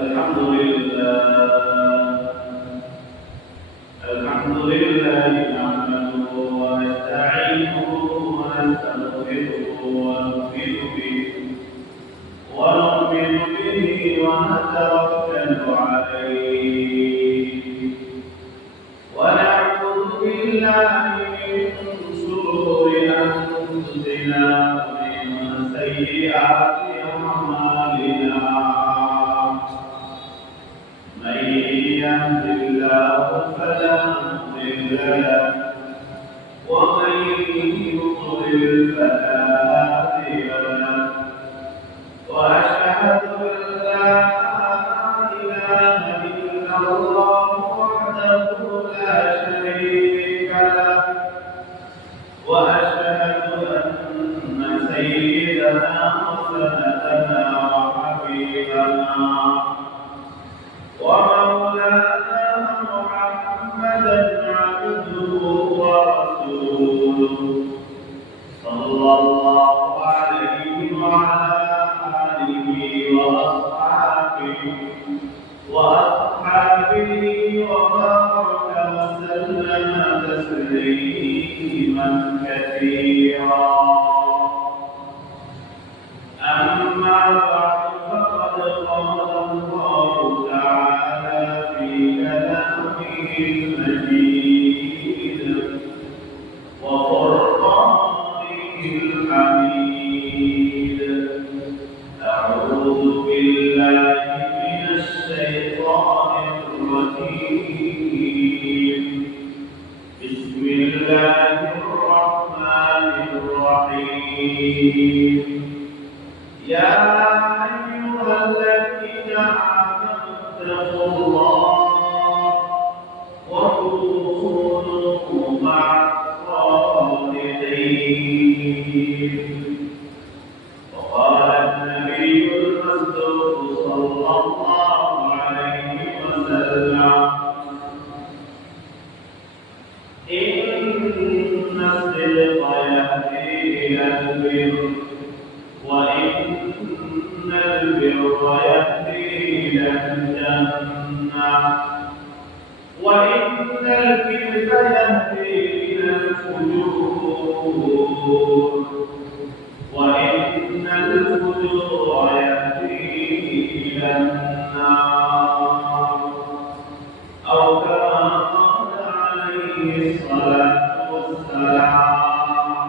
الحمد لله الحمد لله نحمده ونستعينه ونستغفره ونؤمن به ونتوكل عليه ونعوذ بالله من شرور أنفسنا ومن سيئات أعمالنا من يهد الله فلا مضل له ومن يضلل فلا هادي له وأشهد أن لا إله إلا الله وحده لا شريك له وأشهد أن سيدنا وسندنا وحبيبنا ومولانا محمدا عبده ورسوله صلى الله عليه وعلى آله وأصحابه وبارك وسلم تسليما كثيرا أما بعد فقد قال الله تعالى في كلامه المجيد وفرقانه الحميد أعوذ بالله من الشيطان الرجيم بسم الله الرحمن الرحيم يا أيها الذين آمنوا اتقوا الله وكونوا مع الصادقين وقال النبي المصدوق صلى الله عليه وسلم إن الصدق يهدي إلى البر وإن البر يهدي إلى الجنة وإن الكذب يهدي إلى الفجور وإن الفجور يهدي إلى النار أو كما قال عليه الصلاة والسلام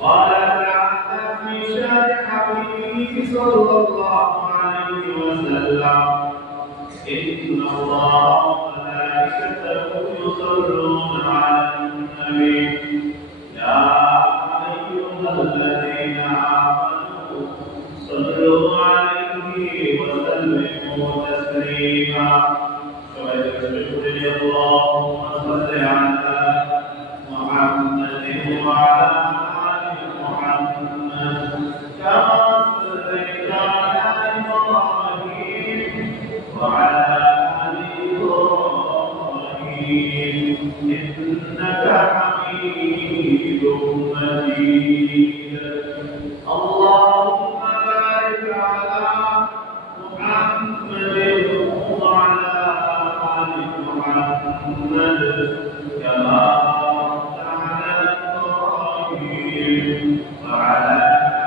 قال تعالى في شان حبيبه صلى الله عليه وسلم إن الله وملائكته يصلون على النبي يا أيها الذين آمنوا صلوا عليه وسلموا تسليما اللهم صل على محمد وعلى آل محمد كما صليت على إبراهيم وعلى آل إبراهيم إنك حميد مجيد اللهم بارك على محمد وعلى آل محمد كما باركت على إبراهيم وعلى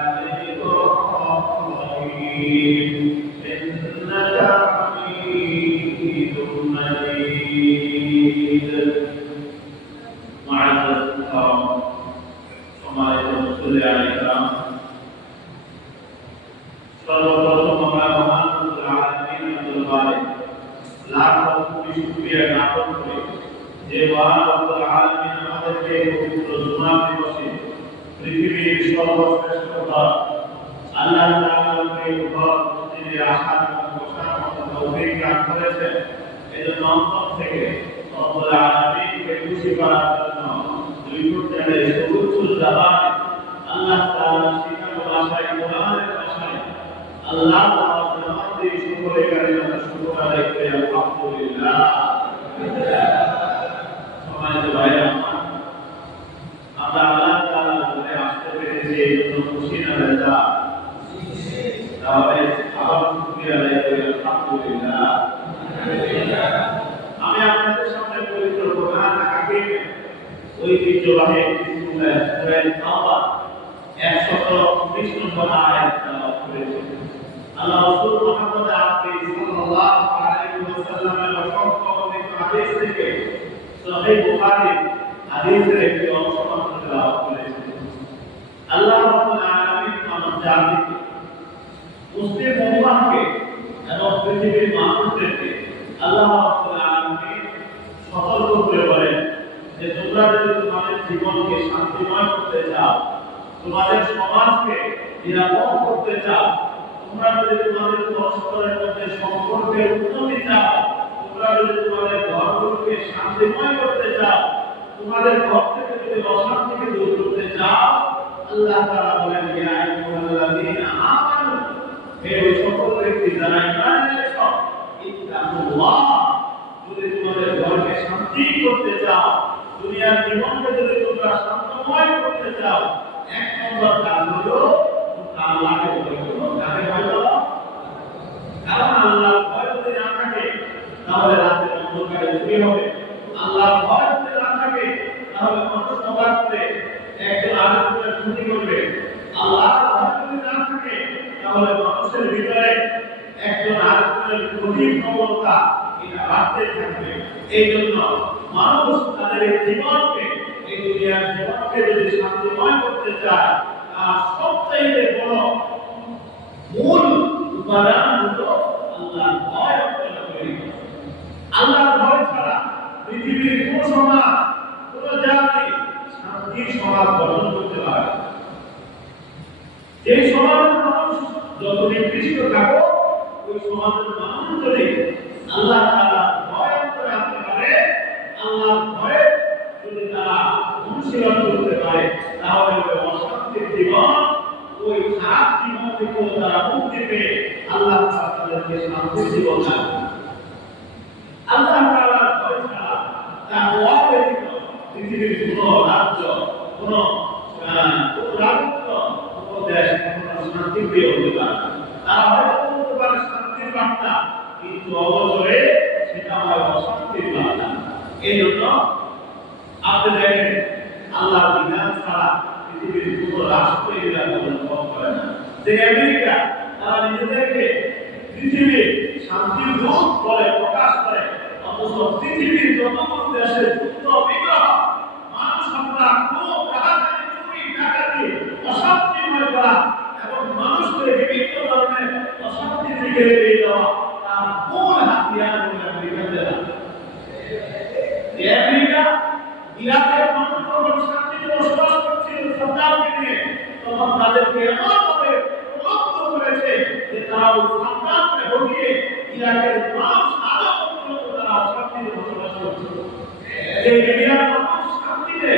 آل إبراهيم إنك حميد مجيد معزز الكرام সম্মানিত মুসল্লি আলাইহিম সর্বপ্রথম আমরা মহান রব্বুল আলামিনের দরবারে লাখ কোটি শুকরিয়া জ্ঞাপন করি যে মহান রব্বুল আলামিন আমাদেরকে পবিত্র জুমার দিবসে পৃথিবীর সর্বশ্রেষ্ঠ ঘর আল্লাহ তাআলাকে ঘর মসজিদে আসার বসার মতো তৌফিক দান করেছেন। এজন্য অন্তর থেকে রব্বুল আলামিনকে খুশি করার জন্য দুই ফুটে সবুজ জাবানে আল্লাহ তাআলা শিখানো ভাষায় কোরআনের ভাষায় আল্লাহ তাআলা জামাতে শুকরে কারিনা শুকর আদায় করে আলহামদুলিল্লাহ। সম্মানিত ভাইরা আমরা আল্লাহ তাআলার ঘরে আসতে পেরেছি এই জন্য খুশি না বেজা তাহলে আবার শুকরিয়া আদায় করে ঐতিহ্যবাহী সূরা তাওবা 119 নম্বর আয়াত তেলাওয়াত করেছি। আল্লাহ রাসূল মুহাম্মদ আরবি সাল্লাল্লাহু আলাইহি ওয়াসাল্লামের অসংখ্য হাদিস থেকে সহিহ বুখারী হাদিসের একটি অংশ তেলাওয়াত করেছি। আল্লাহ রাব্বুল আলামিন মানব জাতিকে, মুসলিম উম্মাহকে এবং পৃথিবীর মানুষদেরকে আল্লাহ রাব্বুল আলামিন সতর্ক করে বলেন যে তোমরা যদি তোমাদের জীবনকে শান্তিময় করতে চাও, তোমাদের সমাজকে নিরাপদ করতে চাও, তোমরা যদি তোমাদের পরস্পরের মধ্যে সম্পর্কের উন্নতি চাও, তোমরা যদি তোমাদের ঘরগুলোকে শান্তিময় করতে চাও, তোমাদের ঘর থেকে যদি অশান্তিকে দূর করতে চাও, আল্লাহ তাআলা বলেন ইয়া আইয়ুহাল্লাযীনা আমানু, হে ওই সকল ব্যক্তি যারা ঈমান এনেছো, ইত্তাকুল্লাহ, যদি তোমাদের ঘরকে শান্তি করতে চাও, দুনিয়ার জীবনকে যদি তোমরা শান্তময় করতে চাও, এক নম্বর কাজ হলো আল্লাহকে ভয় করো। কাকে ভয় করো? কারণ আল্লাহর ভয় যদি না থাকে তাহলে রাতের অন্ধকারে চুরি হবে। আল্লাহর ভয় যদি না থাকে তাহলে মানুষ অবাক করে একজন আরেকজনের ক্ষতি করবে। আল্লাহর ভয় যদি না থাকে তাহলে মানুষের ভিতরে একজন আরেকজনের ক্ষতির প্রবণতা এটা বাড়তে থাকবে। এই জন্য মানুষ তাদের এই জীবনকে, এই দুনিয়ার জীবনকে যদি শান্তিময় করতে চায়, আর সবচেয়ে বড় মূল উপাদান হলো আল্লাহর ভয় অর্জন করি। আল্লাহর ভয় ছাড়া পৃথিবীর কোন সমাজ, কোন জাতি শান্তির সমাজ গঠন করতে পারে না। যে সমাজের মানুষ যত নিকৃষ্ট থাকো, ওই সমাজের মানুষ যদি আল্লাহ তাআলা ভয় অন্তরে আনতে পারে, আল্লাহর ভয়ে যদি তারা অনুশীলন করতে পারে, তাহলে ওই অশান্তির জীবন, ওই খারাপ জীবন থেকে তারা মুক্তি পেয়ে আল্লাহ তাআলা তাদেরকে শান্তির জীবন দান করবেন। আল্লাহ তাআলার ভয় ছাড়া তাকওয়া ব্যতীত পৃথিবীর কোনো রাজ্য, কোনো রাজত্ব, কোনো দেশ কখনো শান্তিপ্রিয় হতে পারে না। তারা হয়তো বলতে পারে শান্তির বার্তা, কিন্তু অবচরে সেটা হয় অশান্তির বার্তা। এই জন্য আপনি দেখেন আল্লাহর বিধান ছাড়া পৃথিবীর কোনো রাষ্ট্র এগুলা গ্রহণ করে না। যে আমেরিকা, তারা নিজেদেরকে পৃথিবীর শান্তির দূত বলে প্রকাশ করে, অথচ পৃথিবীর যতগুলো দেশের যুদ্ধ বিগ্রহ, মানুষ হত্যা, খুন, রাহাজানি, চুরি, ডাকাতি, অশান্তিময় করা এবং মানুষকে বিভিন্ন ধরনের অশান্তির দিকে এগিয়ে দেওয়া, তার মূল হাতিয়ার হলো আমেরিকানদের হাতে। আমেরিকা ইরাকের মানুষ যখন শান্তিতে বসবাস করছিল সাদ্দামকে নিয়ে, তখন তাদেরকে এমনভাবে প্রলুব্ধ করেছে যে তারা ওই সাদ্দামকে হটিয়ে ইরাকের মানুষ আরো পর্যন্ত তারা অশান্তিতে বসবাস করছিল। যে লিবিয়ার মানুষ শান্তিতে,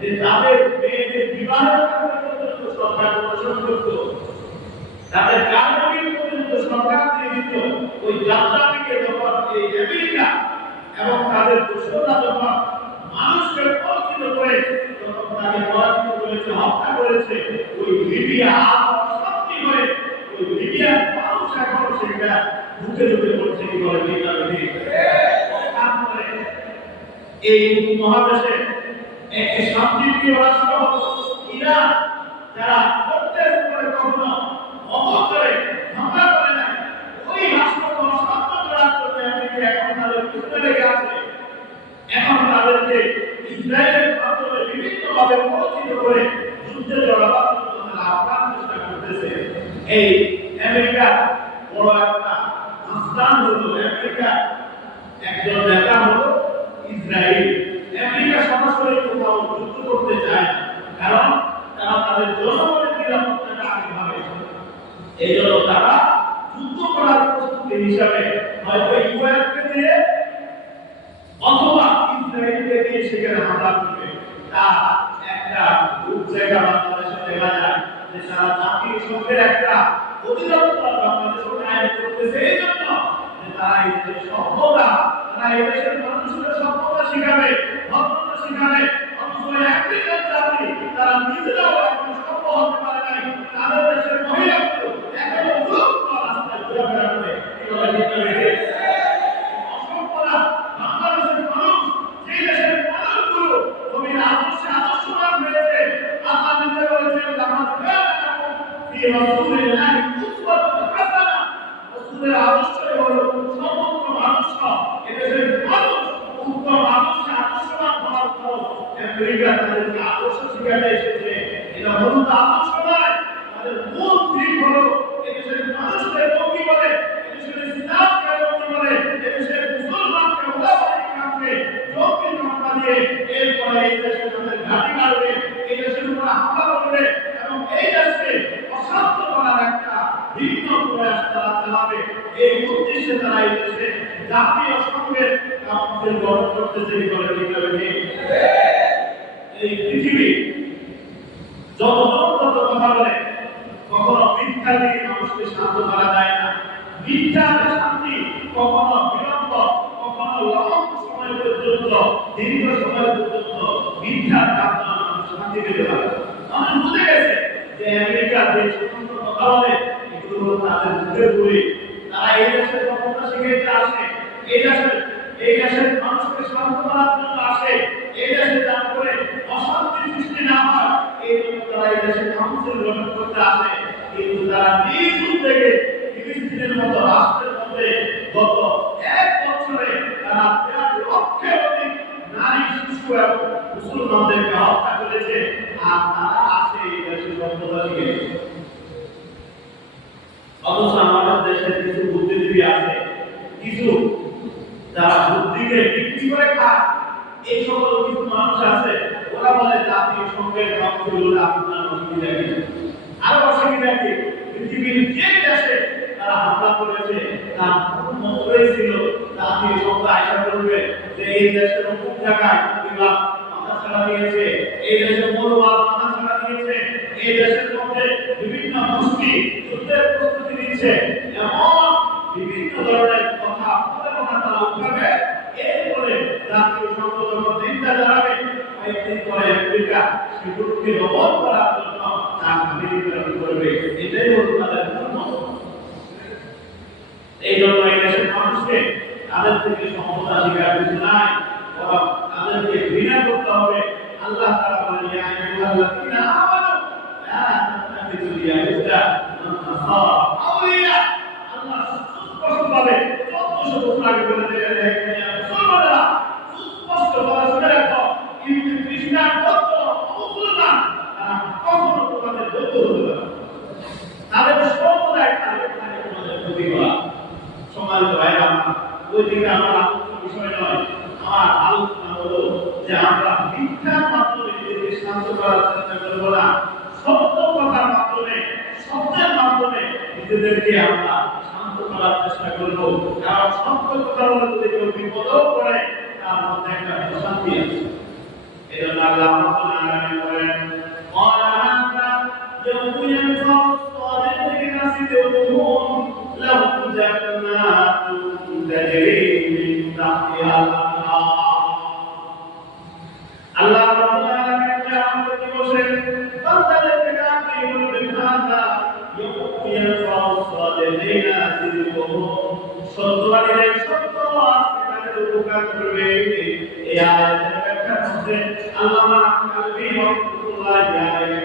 যে তাদের মেয়েদের বিবাহের পর্যন্ত সরকার প্রদর্শন করত, তাদের গার্মেন্ট পর্যন্ত সরকার দিয়ে দিত, ওই জান্নাতিকে যখন এই আমেরিকা এবং তাদের দুশমনরা যখন মানুষকে পরাজিত করে, যখন তাকে পরাজিত করেছে, হত্যা করেছে, ওই লিবিয়া অশান্তি হয়ে ওই লিবিয়ার মানুষ এখন সেটা ঢুকে ঢুকে পড়ছে। কি বলে ঠিক না ঠিক? তারপরে এই মহাদেশে একটি শান্তিপ্রিয় রাষ্ট্র ইরান, যারা প্রত্যেক করে কখনো অবচরে হামলা করে না, ওই রাষ্ট্রকে অশান্ত করার জন্য আমেরিকা এখন তাদের পিছনে লেগে আছে। এখন তাদেরকে ইসরায়েলের মাধ্যমে বিভিন্নভাবে পরাজিত করে যুদ্ধে জড়াবার জন্য তারা আপ্রাণ চেষ্টা করতেছে। এই আমেরিকা বড় একটা আস্থান হলো, আমেরিকা একজন নেতা হলো ইসরায়েল। আমেরিকা সরাসরি কোথাও যুদ্ধ করতে চায় না, কারণ তারা তাদের জনগণের নিরাপত্তাটা আগে ভাবে। এই জন্য তারা যুদ্ধ করার প্রস্তুতি হিসাবে হয়তো ইউএসকে দিয়ে অথবা ইসরায়েলকে দিয়ে সেখানে হামলা করবে। তার একটা জায়গা বাংলাদেশে দেখা যায় যে সারা জাতিসংঘের একটা অধিদপ্তর বাংলাদেশে কায়েম করতেছে, এই জন্য যে তারা এই দেশের সভ্যতা, তারা এই দেশের মানুষের সভ্যতা শিখাবে, ভদ্রতা শিখাবে। অথচ আমেরিকান জাতি তারা নিজেরাও এখন সভ্য হতে পারে নাই, তাদের দেশের মহিলাগুলো এখনো উলঙ্গ রাস্তায় ঘোরাফেরা করে। কি বলে ঠিক না ঠিক? অসভ্যরা বাংলাদেশের মানুষ, যে দেশের মানুষগুলো রাসূলিল্লাহি উসওয়াতুন হাসানা, রাসূলের আদর্শই হলো সমগ্র আদর্শ। এদেশের মানুষ উত্তম আদর্শে আদর্শবান হওয়ার পর আমেরিকা তাদেরকে আদর্শ শিখাতে এসেছে। এটা হলো আদর্শ নয়, তাদের মূল দিক হলো এদেশের মানুষকে বন্দী করে, এদেশের ইসলামকে বন্দী করে, এদেশের মুসলমানকে ওলামায়ে জঙ্গি সংখ্যা দিয়ে এরপরে এই দেশে তাদের ঘাঁটি মারবে, এই দেশের উপর হামলা করবে এবং এই দেশকে অশান্ত করার একটা ভিন্ন প্রয়াস তারা চালাবে। এই উদ্দেশ্যে তারা এই দেশে জাতীয় সংঘের কাউন্সিল গঠন করতেছে। এই পৃথিবী যতজন তত কথা বলে, কখনো মিথ্যা দিয়ে মানুষকে শান্ত করা যায় না। মিথ্যার শান্তি কখনো বিলম্ব, কখনো লম্বা সময় পর্যন্ত, দীর্ঘ সময় পর্যন্ত মিথ্যার কারণে মানুষ শান্তি পেতে পারে। মানুষ বুঝে গেছে যে আমেরিকা যে স্বতন্ত্র কথা বলে এগুলো হলো তাদের মুখের গুলি। তারা এই দেশের ক্ষমতা শিখাইতে আসে, এই দেশের মানুষকে শান্ত করার জন্য আসে, এই দেশে যাতে করে অশান্তি সৃষ্টি না হয় এই জন্য তারা এই দেশে কাউন্সিল গঠন করতে আসে। কিন্তু তারা নিজ উদ্যোগে ফিলিস্তিনের মতো রাষ্ট্রের মধ্যে গত 1 বছরে তারা 13 লক্ষের অধিক নারী, শিশু এবং মুসলমানদেরকে হত্যা করেছে। আর তারা আসে এই দেশে সভ্যতা শিখেছে। অথচ আমাদের দেশের কিছু বুদ্ধিজীবী আছে, কিছু যারা বুদ্ধিকে বিক্রি করে খায়, এই সকল কিছু মানুষ আছে, ওরা বলে জাতীয় সংঘের কাউন্সিল আপনার অসুবিধা কি? আরো অসুবিধা কি? পৃথিবীর যে দেশে তারা হামলা করেছে তার মতই ছিল জাতীয় সংঘ আশা করবে যে এই দেশের অমুক জায়গায় বিভাগ মাথা ছাড়া দিয়েছে, এই দেশের মনোভাব মাথা ছাড়া দিয়েছে, এই দেশের মধ্যে বিভিন্ন গোষ্ঠী যুদ্ধের প্রস্তুতি নিচ্ছে, এমন বিভিন্ন ধরনের কথা তারা উঠাবে। এরপরে জাতীয় সংঘ যখন চিন্তা দাঁড়াবে, কয়েকদিন পরে আমেরিকা সেগুলোকে দমন করার জন্য তার বিরোধিতা করবে। এটাই হলো তাদের ধর্ম। এই জন্য এই দেশের মানুষকে তাদের থেকে সমতা শিকার কিছু নাই, বরং তাদেরকে ঘৃণা করতে হবে। আল্লাহ তাআলা বলেন, ইয়া আইয়ুহাল্লাযীনা আমানু লা তাত্তাখিযু ইয়াহুদা ওয়ান নাসারা আউলিয়া। আল্লাহ সুস্পষ্টভাবে 1400 বছর আগে বলে দিলেন, মুসলমানরা সুস্পষ্ট ভাবে শুনে রাখো, ইহুদি, খ্রিস্টান, বৌদ্ধ, মুসলমান তারা কখনো তোমাদের বন্ধু হতে পারে না। তাদের সম্প্রদায় তাদের তোমাদের ক্ষতি করা। সম্মানিত ভাইরা আমার, ওই দিকে আমার আলোচনার বিষয় নয়। আমার আলোচনা হলো যে আমরা মিথ্যার মাধ্যমে নিজেকে শান্ত করার চেষ্টা করবো না, সত্য কথার মাধ্যমে, সত্যের মাধ্যমে নিজেদেরকে আমরা শান্ত করার চেষ্টা করবো। কারণ সত্য কথা বলে যদি কেউ বিপদেও পড়ে তার মধ্যে একটা প্রশান্তি আছে। এই জন্য আল্লাহ রাব্বুল আলামিন বলেন, يوم ينفع الصادقين صدقهم لهم جنات تجري من تحتها الأنهار। আল্লাহ রাব্বুল আলামিন কিয়ামত দিবসে বান্দাদেরকে ডাকে বলবেন, হাযা ইয়াউমু ইয়ানফাউ الصادقين صدقهم। সত্যবাদীদের সত্য আজকে তাদের উপকার করবে। এই আয়াতের ব্যাখ্যার মধ্যে আল্লামা কালবি রাহমাতুল্লাহি আলাইহি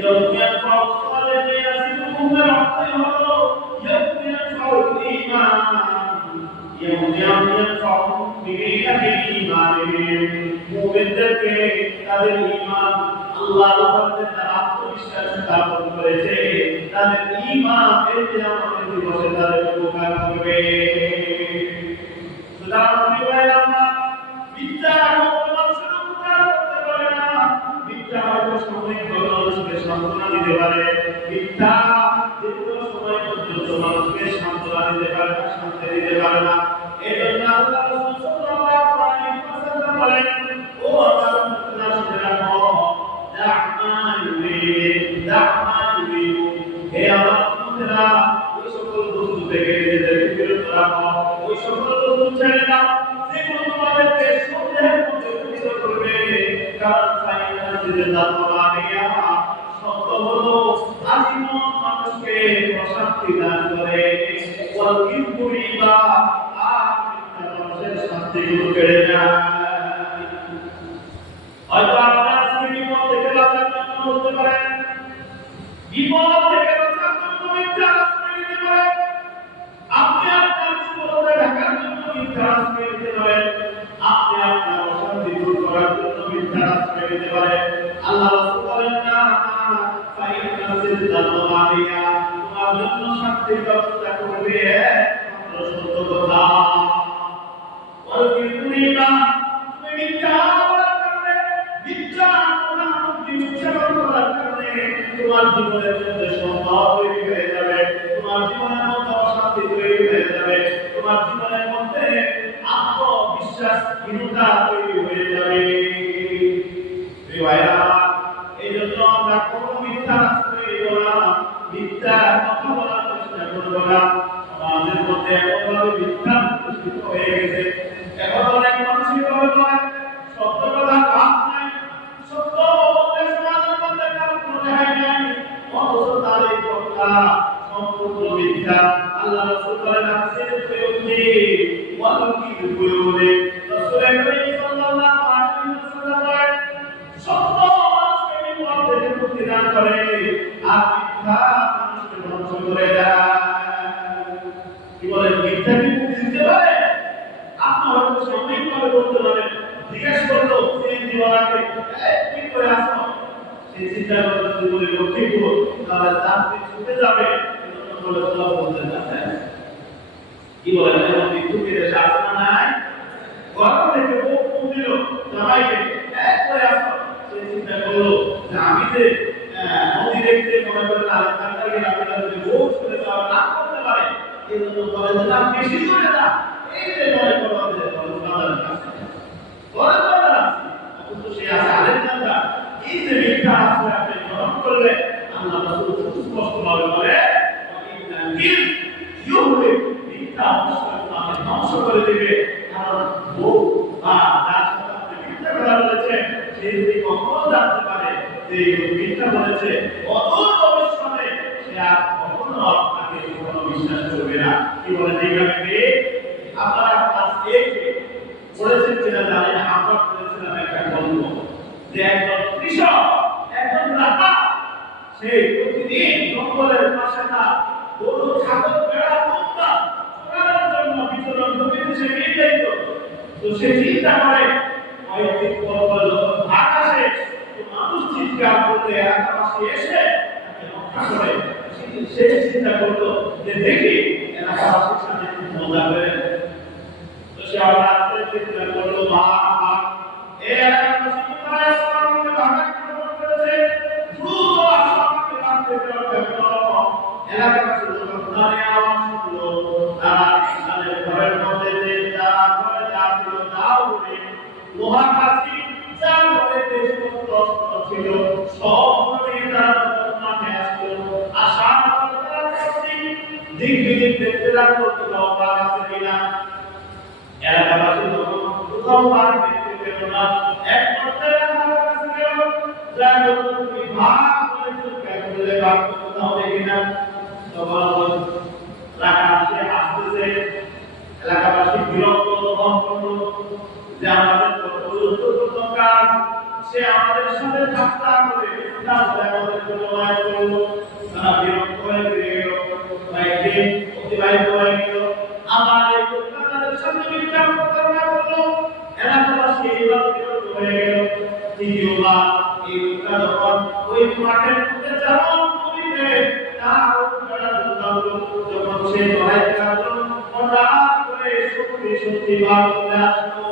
يوم ينفع الصالحين صدقهم برحمته يوم ينفع الإيمان يوم ينفع بإيمانهم মুমিনদেরকে তাদের ঈমান আল্লাহর উপরে তারা আত্মবিশ্বাস স্থাপন করেছে, তাদের ঈমান এই কিয়ামতের দিবসে তাদের উপকার করবে। সুতরাং ভাইরা আমার, মিথ্যা মানুষের উপকার করতে পারে না। মিথ্যা হয়তো সাময়িক মানুষকে সান্ত্বনা দিতে পারে, মিথ্যা দীর্ঘ সময় পর্যন্ত মানুষকে সান্ত্বনা দিতে পারে না, শান্তি দিতে পারে না। এই জন্য আল্লাহ রাসূল সাল্লাল্লাহু আলাইহি ওয়াসাল্লাম বলেন, ও আমার উম্মতরা শুনে রাখো, হে আমার উম্মতরা, ওই সকল বস্তু থেকে নিজেদেরকে বিরত রাখো, ওই সকল বস্তু ছেড়ে দাও যেগুলো তোমাদেরকে সন্দেহের মধ্যে পতিত করবে। কারণ সত্য হলো আজীবন মানুষকে প্রশান্তি দান করে, মানুষের শান্তিগুলো বেড়ে যায়। হয়তো আপনার বিপদ থেকে বাঁচার জন্য বলতে পারেন, বিপদ থেকে ছেড়ে দিতে পারে। আল্লাহ রাসূল বলেন না, ফাইন্না সিদ্দান মারিয়া, তোমার জন্য শান্তির ব্যবস্থা করবে মাত্র সত্য কথা। তুমি মিথ্যা বলার কারণে, মিথ্যা কথা উচ্চারণ করার কারণে তোমার জীবনের মধ্যে সন্দেহ তৈরি হয়ে যাবে, তোমার জীবনের মধ্যে অশান্তি তৈরি হয়ে যাবে, তোমার জীবনের মধ্যে আত্মবিশ্বাসহীনতা তৈরি হয়ে যাবে। এই জন্য আমরা কোনো মিথ্যা আশ্রয় নেব না, মিথ্যা কথা বলার চেষ্টা করবো না। সমাজের মধ্যে এমনভাবে মিথ্যা প্রতিষ্ঠিত হয়ে গেছে, এখন অনেক মানুষই বলে সত্য কথা কাজ নাই, সত্য বলতে সমাজের মধ্যে কাজ কোনো রেহাই নাই, অথচ তার এই কথা সম্পূর্ণ মিথ্যা। আল্লাহ রাসূল বলেন আছেন প্রয়োগে ওয়ালকি প্রয়োগে, রাসূল করিম সাল্লাল্লাহু আলাইহি ওয়াসাল্লাম বলেন সত্য মানুষকে বিপদ থেকে মুক্তি দান করে আর মিথ্যা মানুষকে ধ্বংস করে দেয়। কি বলেন, মিথ্যা কি মুক্তি দিতে পারে? আপনি হয়তো সাময়িকভাবে বলতে পারেন, জিজ্ঞেস করলো সিএনজিওয়ালাকে কি করে আসো, সে চিন্তা করতে বলে লক্ষ্মীপুর, তাহলে চাকরি ছুটে যাবে, বলে তোলা বলতে চাচ্ছে। কি বলেন, এমন বিদ্যুৎ দেশে আছে না নাই? গর্ব থেকে বউ ফোন দিল জামাইকে, এক করে আসো, সে চিন্তা করলো যে আমি যে নদী দেখতে মনে করেন আলেকজান্ডার গেলাম, যদি বউ ছুটে যাওয়া না করতে পারে, এই জন্য বলে যে না বেশি করে না, এই যে মনে করো যে বাজারের কাছে বলে বাজার আছে, অথচ সে আছে আলেকজান্ডার। এই যে মিথ্যা আশ্রয় আপনি গ্রহণ করলে আল্লাহ রাসূল সুস্পষ্টভাবে বলে মিথ্যা আশ্রয় আপনাকে ধ্বংস করে দেবে। কারণ বউ বা যার সাথে আপনি মিথ্যা কথা বলেছেন, সে যদি কখনো জানতে পারে যে মিথ্যা বলেছে, অদূর ভবিষ্যতে সে আর কখনো আপনাকে কখনো বিশ্বাস করবে না। কি বলে দেখবে, আপনারা ক্লাস 8 পড়েছেন কিনা জানি না, আমরা পড়েছিলাম একটা গল্প যে একজন কৃষক, একজন রাজা, সে প্রতিদিন জঙ্গলের পাশে তার গরু ছাগল ভেড়া কুত্তা চড়ানোর জন্য বিচরণ জমিতে সে নিয়ে যেত। তো সে চিন্তা করে কয়েকদিন পর যখন ভাগ আসে, তো মানুষ চিৎকার করতে এলাকাবাসী এসে তাকে রক্ষা করে। সে চিন্তা করলো যে দেখি এলাকাবাসীর সাথে একটু মজা করে। তো সে হঠাৎ চিন্তা করলো ভাগ এই এলাকাবাসী কোথায় আমাকে ভাগাভাগি করেছে, দ্রুত আমাকে রাখতে হবে। এলাকাবাসী যখন দাঁড়িয়ে আওয়াজ শুনলো, তারা তাদের ঘরের মধ্যে যে যারা ঘরে যা ছিল তাও বলে লোহা কাঠি যা ঘরে যে সমস্ত অস্ত্র ছিল সবগুলো নিয়ে তারা মাঠে আসলো। আসার পরে তারা দিক বিদিক দেখতে লাগলো কোথাও বাঘ আছে কিনা। এলাকাবাসী যখন কোথাও বাঘ দেখতে পেল না, এক পর্যায়ে আমার কাছে গেল, যা ভাগ করে চুপকে বলে বাঘ কোথাও দেখি না। তখন এলাকাবাসী আসতেছে, এলাকাবাসী বিরক্ত অনুভব করলো যে আমাদের কত গুরুত্বপূর্ণ কাজ, সে আমাদের সাথে ঠাট্টা করে আমাদের তুলনায় করলো। তারা বিরক্ত হয়ে ফিরে গেল, কয়েকদিন অতিবাহিত হয়ে গেল, আবার এই তাদের সাথে মিথ্যা প্রতারণা করলো। এলাকাবাসী এইবার বিরক্ত হয়ে গেল। তৃতীয়বার এই লোকটা যখন ওই মাঠের মধ্যে চারণ করিবে, তার যখন সে লড়াই করলো, হঠাৎ করে সত্যি বাঘ চলে আসলো।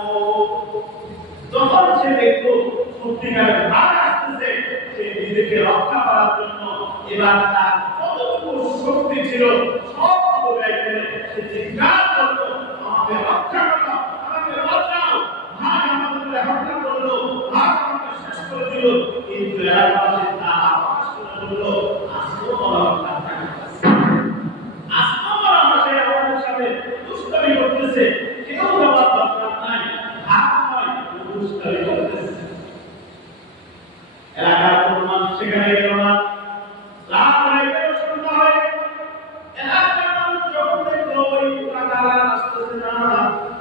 যখন সে দেখলো সত্যিকারের বাঘ আসতেছে, সে নিজেকে রক্ষা করার জন্য এবার তার কতটুকু শক্তি ছিল সব ব্যয় করে সে চিৎকার করলো, আমাকে রক্ষা করো, আমাকে বাঁচাও। ভাগ আমাদের হত্যা করলো, ভাগ আমাকে শেষ করে দিল। কিন্তু এলাকাবাসী তার আওয়াজ শুনে বললো, আসো আমাদের সাথে দুষ্টামি করতেছে, কেউ যাওয়ার দরকার নাই, ভাগ নয় দুষ্টামি করতেছে। এলাকার কোন মানুষ সেখানে গেল না। রাত হয়ে গেল, সন্ধ্যা হয়ে গেল, এলাকার মানুষ যখন দেখলো ওই টাকারা আসতেছে না,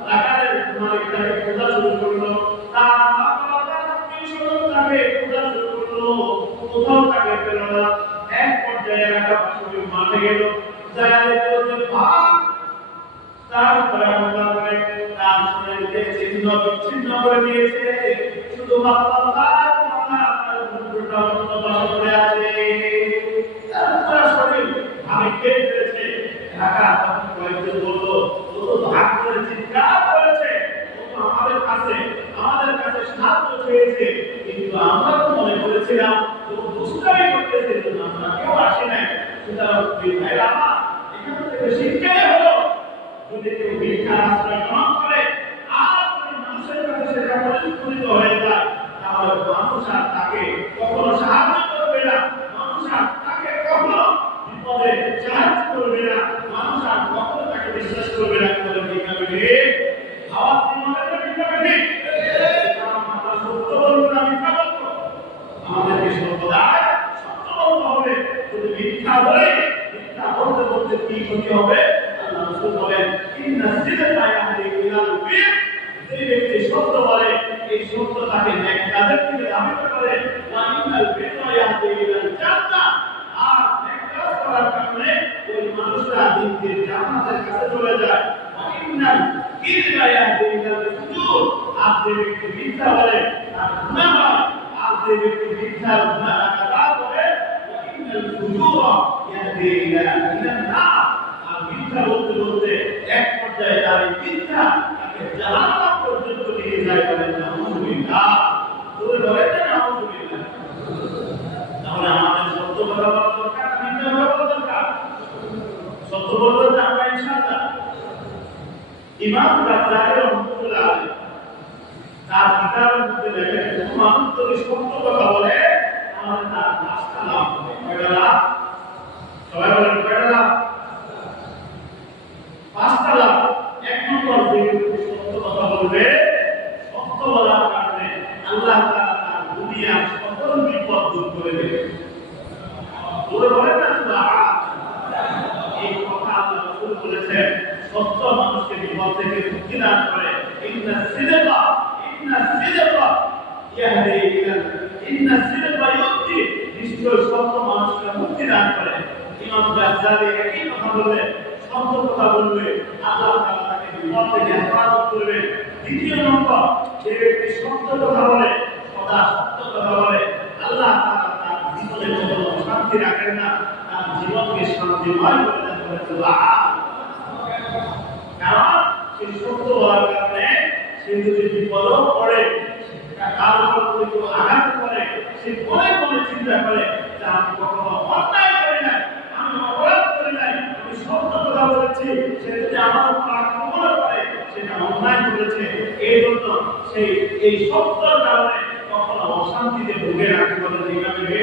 টাকারের মালিক তাকে খোঁজা শুরু করলো। তার তাকে খোঁজা শুরু করলো, কোথাও তাকে পেল না। এক পর্যায়ে এলাকাবাসী মাঠে গেল, যায় দেখলো যে ভাগ তার উপরে হামলা করে, তার শরীরকে ছিন্ন বিচ্ছিন্ন করে দিয়েছে শুধুমাত্র তার মাথা তার মুন্ডটা বসে পড়ে আছে তার পুরো শরীর আমি খেয়ে ফেলেছে ঢাকা তখন কয়েকজন বললো ও তো ভাগ করে চিৎকার করেছে ও তো আমাদের কাছে সাহায্য চেয়েছে কিন্তু আমরা তো মনে করেছিলাম ও দুষ্টামি করতেছে তো আমরা কেউ আসি নাই সুতরাং ভাইরা আমার এখান থেকে শিক্ষা হলো যদি কেউ ভিক্ষার আশ্রয় গ্রহণ করে আর যদি মানুষের কাছে সেটা পরিস্ফুটিত হয়ে যায় তাহলে মানুষ আর তাকে কখনো সাহায্য করবে না মানুষ আর তাকে কখনো বিপদে সাহায্য করবে না মানুষ আর কখনো তাকে বিশ্বাস করবে না বলে কিভাবে আওয়াজ দিয়ে মনে কিভাবে আমরা সত্য বলবো না মিথ্যা বলবো আমাদেরকে সর্বদাই সত্য বলতে হবে যদি মিথ্যা বলে মিথ্যা বলতে বলতে কি ক্ষতি হবে আল্লাহ রাসূল বলেন ইন্না সিদকা ইয়াহদি ইলাল বির যে ব্যক্তি সত্য বলে এই সত্য তাকে নেক কাজের দিকে ধাবিত করে ওয়া ইন্নাল বিররা ইয়াহদি ইলাল জান্নাহ আর নেক কাজ করার কারণে ওই মানুষটা দিনকে জান্নাতের কাছে চলে যায় ওয়া ইন্নাল কিযবা ইয়াহদি ইলাল ফুজুর আর যে ব্যক্তি মিথ্যা বলে তার গুনাহ হয় আর যে ব্যক্তি মিথ্যা গুনাহ করে ওয়া ইন্নাল ফুজুরা ইয়াহদি ইলাল নার আর মিথ্যা বলতে বলতে এক পর্যায়ে তার এই মিথ্যা তাকে জাহান্নাম পর্যন্ত নিয়ে যায় বলেন নাউযুবিল্লাহ জোরে বলেন না নাউযুবিল্লাহ তাহলে আমাদের সত্য কথা বলা দরকার মিথ্যা কথা বলা দরকার সত্য বলতে আমরা ইনশাআল্লাহ ইমাম গাজ্জালী রাহমাতুল্লাহ আলাইহি তার কিতাবের মধ্যে লেখেন মানুষ যদি সত্য কথা বলে তাহলে তার রাস্তা লাভ হবে কয়টা লাভ সবাই বলেন কয়টা লাভ পাঁচটা লাভ এক নম্বর যে সত্য কথা বলবে সত্য বলার কারণে আল্লাহ তাআলা তার দুনিয়ার সকল বিপদ দূর করে দেবে ওরা বলে না এই কথা আল্লাহ রাসূল বলেছেন সত্য মানুষকে বিপদ থেকে মুক্তি দান করে ইন্না সিদকা ইয়াহদি ইন্না সিদকা ইউতি নিশ্চয় সত্য মানুষকে মুক্তি দান করে ইমাম গাজ্জালী একই কথা বলেন সত্য কথা বলবে আল্লাহ তাআলা তাকে বিপদ থেকে হেফাজত করবে দ্বিতীয় নম্বর যে ব্যক্তি সত্য কথা বলে সদা সত্য কথা বলে আল্লাহ তাআলা তার জীবনে কোনো শান্তি রাখেন না তার জীবনকে শান্তিময় করে দেন সুবহানাল্লাহ কারণ সে সত্য বলার কারণে সে যদি বিপদও পড়ে তার উপর যদি কেউ আঘাত করে সে মনে মনে চিন্তা করে যে আমি কখনো অন্যায় করি নাই আমি অপরাধ করি নাই আমি সত্য কথা বলেছি সে যদি আমার উপর আক্রমণ করে সেটা অন্যায় করেছে এই জন্য সেই এই সত্যর কারণে কখনো অশান্তিতে ভুগে রাখতে বলে যেভাবে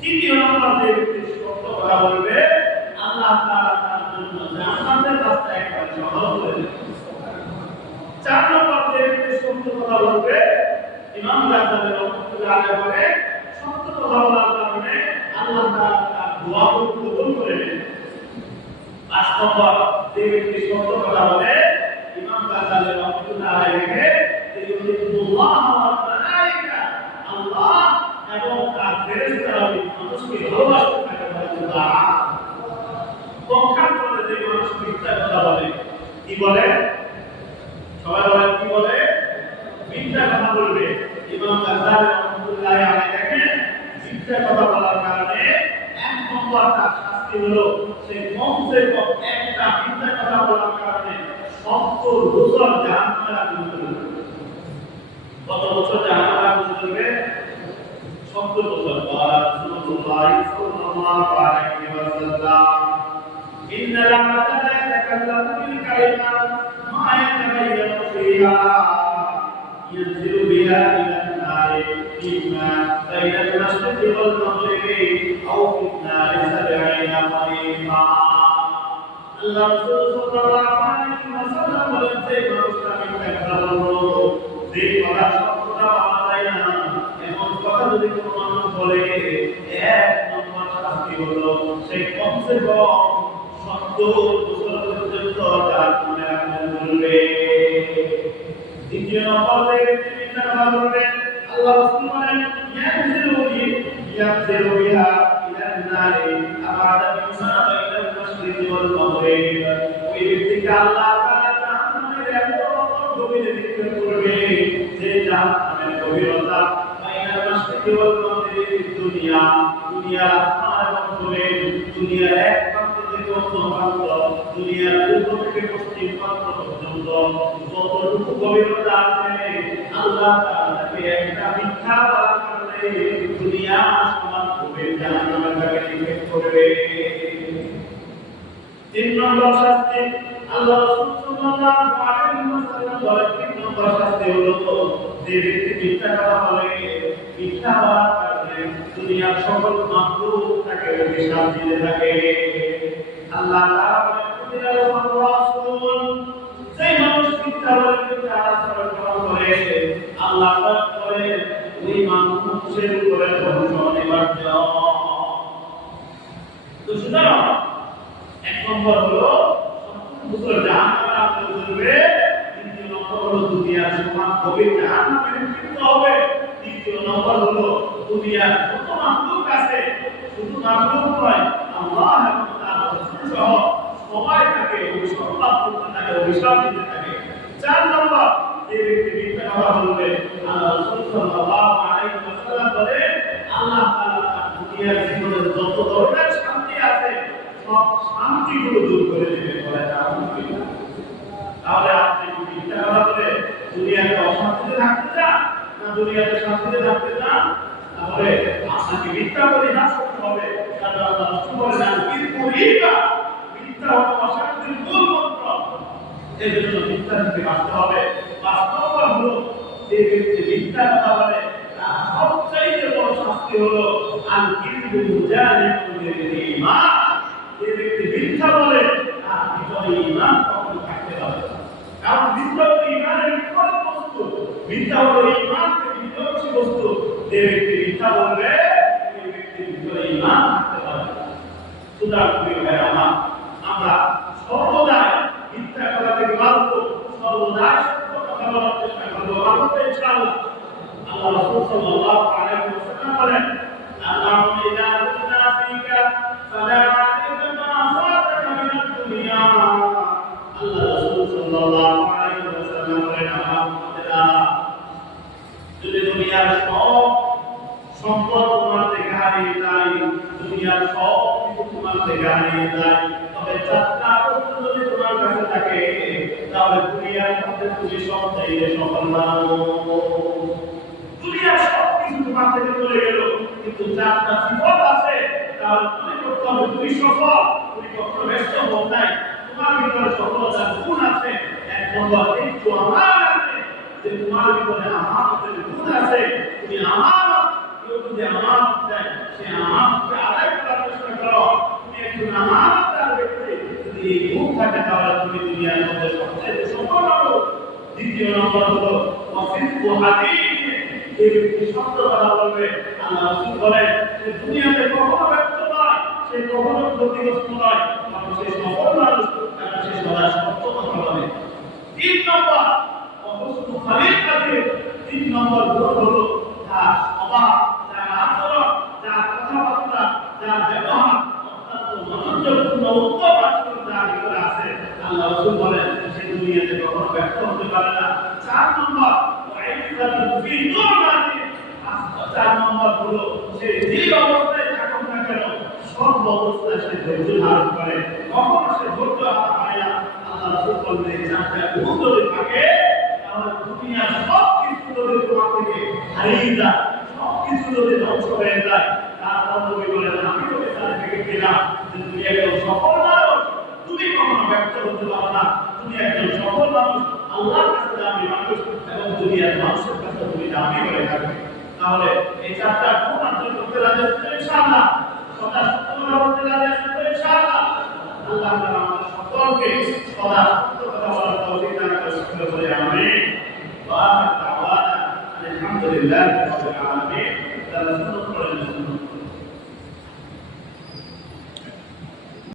তৃতীয় নম্বর যে ব্যক্তি সত্য কথা বলবে আল্লাহ তাআলা তার জন্য জান্নাতের রাস্তা একবার সহজ করে দেবেন চার নম্বর যে ব্যক্তি সত্য কথা বলবে ইমাম গাজ্জালী রাহমাতুল্লাহ আলাইহি বলে সত্য কথা বলার কারণে আল্লাহ তাআলা তার দোয়া কবুল করে নেন পাঁচ নম্বর যে ব্যক্তি সত্য কথা বলে ইমাম গাজ্জালী রাহমাতুল্লাহ আলাইহি ইউহিব্বুল্লাহ ওয়া মালাইকা আল্লাহ এবং তার ফেরেশতারা মানুষকে ভালোবাসতে থাকে আল্লাহ পক্ষান্তরে যে মানুষ মিথ্যা কথা বলে কি বলে সবাই বলেন কি বলে মিথ্যা কথা বলবে ইমাম গাজ্জালী রাহমাতুল্লাহ আলাইহি দেখেন মিথ্যা কথা বলার কারণে এক নম্বর তার শাস্তি হলো সে কমসে কম একটা মিথ্যা কথা বলার কারণে 70 বছর জাহান্নামে আগুন জ্বলবে কত বছর জাহান্নামে আগুন জ্বলবে 70 বছর রাসূলুল্লাহ সাল্লাল্লাহু আলাইহি ওয়াসাল্লাম ইন্না লামাতা লা ইয়াতাকাল্লামু বিল কালিমা মা ইয়াতাবাyyanu ফিহা ইয়ানজিলু বিহা ইলা নারি ইম্মা বাইনা al-mashriqi wal maghribi aw fi an-nari 70 qariba আল্লাহ রাসূল সাল্লাল্লাহু আলাইহি ওয়াসাল্লাম বলেন যে মানুষটা মিথ্যা কথা বলল যে কথা সত্যতা পাওয়া যায় না এমন কথা যদি কোনো মানুষ বলে এক নম্বর শাস্তি হলো সে কমসে কম 70 বছর পর্যন্ত তার মনে আগুন জ্বলবে দ্বিতীয় নম্বর যে ব্যক্তি মিথ্যা কথা বলবে আল্লাহ রাসূল বলেন ইয়ানজিলু বিহা ইলা an-নারি আবাদা বিমা বাইনা al-mashriqi wal maghrib ওই ব্যক্তিকে আল্লাহ তাআলা জাহান্নামের করবে যে জাহান্নামের গভীরতা বাইনা মাশরিকি ওয়াল মাগরিবি দুনিয়া দুনিয়ার আসমান এবং জমিন দুনিয়ার এক প্রান্ত থেকে অন্য প্রান্ত দুনিয়ার পূর্ব থেকে পশ্চিম প্রান্ত পর্যন্ত যতটুকু গভীরতা আছে আল্লাহ তাআলাকে একটা মিথ্যা বলার কারণে দুনিয়া আসমান গভীর জাহান্নামের কাছে নিক্ষেপ করবে। 3 নম্বর শাস্তি আল্লাহ রাসূল সাল্লাল্লাহু আলাইহি ওয়াসাল্লাম বলেন 3 নম্বর শাস্তি হলো যে ব্যক্তি মিথ্যা কথা বলে মিথ্যা বলার কারণে দুনিয়ার সকল মাখলুক তাকে অভিশাপ দিতে থাকে। আল্লাহ তাআলা বলেন রাসূল সেই মানুষ মিথ্যা বলে মিথ্যা আচরণ করে আল্লাহ পাক বলেন ওই মানুষের উপরে ধ্বংস অনিবার্য। তো সুতরাং এক নম্বর হলো সম্পূর্ণ জাহান্নামে আগুন জ্বলবে, দ্বিতীয় নম্বর হলো দুনিয়ার সমান গভীর জাহান্নামে নিক্ষিপ্ত হবে, তৃতীয় নম্বর হলো দুনিয়ার যত মাখলুক আছে শুধু মাখলুক নয় আল্লাহ এবং তার রাসূল সহ সবাই তাকে অভিশাপ করতে থাকে, অভিশাপ দিতে থাকে। 4 নম্বর যে ব্যক্তি মিথ্যা কথা বলবে আল্লাহ রাসূল সাল্লাল্লাহু আলাইহি ওয়াসাল্লাম বলেন আল্লাহ তাআলা তার দুনিয়ার জীবনে যত ধরনের শান্তি আছে সব শান্তিগুলো দূর করে দেবে বলে আলহামদুলিল্লাহ। তাহলে আপনি মিথ্যা কথা বলে দুনিয়াতে অশান্তিতে থাকতে চান না দুনিয়াতে শান্তিতে থাকতে চান? তাহলে আপনাকে মিথ্যা পরিহার করতে হবে, কারণ আল্লাহ রাসূল বলেন মিথ্যা হলো অশান্তির মূল মন্ত্র। এই জন্য মিথ্যা থেকে বাঁচতে হবে। 5 নম্বর হলো যে ব্যক্তি মিথ্যা কথা বলে তার সবচাইতে বড় শাস্তি হলো আল কিযবু মুজাহিদুল লিল ঈমান। যে ব্যক্তি মিথ্যা বলে তার ভিতরে ঈমান কখনো থাকতে পারে না, কারণ মিথ্যা হলো ঈমানের বিপরীত বস্তু, মিথ্যা হলো ঈমানকে বিপরীত বস্তু। যে ব্যক্তি মিথ্যা বলবে ওই ব্যক্তির ভিতরে ঈমান থাকতে পারে না। সুতরাং আমরা সর্বদাই মিথ্যা কথা থেকে বাঁচবো, সর্বদাই সত্য কথা বলার চেষ্টা করবো, আমাদের ইনশাআল্লাহ। আল্লাহ রাসূল সাল্লাল্লাহু আলাইহি ওয়াসাল্লাম বলেন আল্লাহুম্মা ইন্না কুননা ফীকা ফালা আলাইকা মা ফাতাকা মিনাদ দুনিয়া। আল্লাহ রাসূল সাল্লাল্লাহু আলাইহি ওয়াসাল্লাম বলেন যদি দুনিয়ার সব সম্পদ তোমার থেকে হারিয়ে যায়, দুনিয়ার সব কিছু তোমার থেকে হারিয়ে যায়, তবে 4টা বস্তু যদি তোমার কাছে থাকে তাহলে দুনিয়ার মধ্যে তুমি সব চাইলে সফল মানুষ। দুনিয়ার সব কিছু তোমার থেকে চলে গেল কিন্তু 4টা সিফত আছে, তাহলে তুমি করতে হবে তুমি সফল, তুমি কখনো ব্যস্ত হও নাই, তোমার ভিতরে সফলতার গুণ আছে। 1 নম্বর একটু আমার আছে যে তোমার ভিতরে আমানতের গুণ আছে, তুমি আমানত কেউ যদি আমানত দেয় সে আমানতকে আদায় করার চেষ্টা করো, তুমি একজন আমানতদার ব্যক্তি যদি এই গুণ থাকে তাহলে তুমি দুনিয়ার মধ্যে সবচেয়ে সফল হবে। 2 নম্বর হলো ওয়াসিফু হাদিস। যে ব্যক্তি সত্য কথা বলবে আল্লাহ রাসূল বলেন যে দুনিয়াতে কখনো ব্যর্থ নয়, সে কখনো ক্ষতিগ্রস্ত নয়, কারণ সে সফল মানুষ, কারণ সে সদা সত্য কথা বলে। 3 নম্বর অবস্থু খালিদ আছে। 3 নম্বর গুণ হলো তার স্বভাব, তার আচরণ, তার কথাবার্তা, তার ব্যবহার অত্যন্ত মনোযোগপূর্ণ উত্তম আচরণ তার ভিতরে আছে। আল্লাহ রাসূল বলেন সে দুনিয়াতে কখনো ব্যর্থ হতে পারে না। 4 নম্বর ফি দুরমাতি। 4 নম্বর হলো সে যে অবস্থায় থাকুক না কেন সব অবস্থায় সে ধৈর্য ধারণ করে, কখনো সে ধৈর্য হারায় না। আল্লাহ রাসূল বলেন এই 4টা গুণ যদি থাকে তাহলে দুনিয়ার সব কিছু যদি তোমার থেকে হারিয়ে যায়, সব কিছু যদি ধ্বংস হয়ে যায়, তারপর নবী বলেন আমি তোকে সার্টিফিকেট দিলাম যে তুমি একজন সফল মানুষ, তুমি কখনো ব্যর্থ হতে পারো না, তুমি একজন সফল মানুষ, আল্লাহর কাছে দামি মানুষ এবং দুনিয়ার মানুষের কাছে তুমি দামি হয়ে থাকবে। তাহলে এই 4টা গুণ অর্জন করতে রাজি আছেন ইনশাআল্লাহ? সদা সত্য কথা বলতে রাজি আছেন ইনশাআল্লাহ? আল্লাহ তাআলা আমাদের সকলকে সদা সত্য কথা বলার তৌফিক দান করুন। আমিন। ওয়া আখিরু দাওয়ানা আলহামদুলিল্লাহি রাব্বিল আলামিন।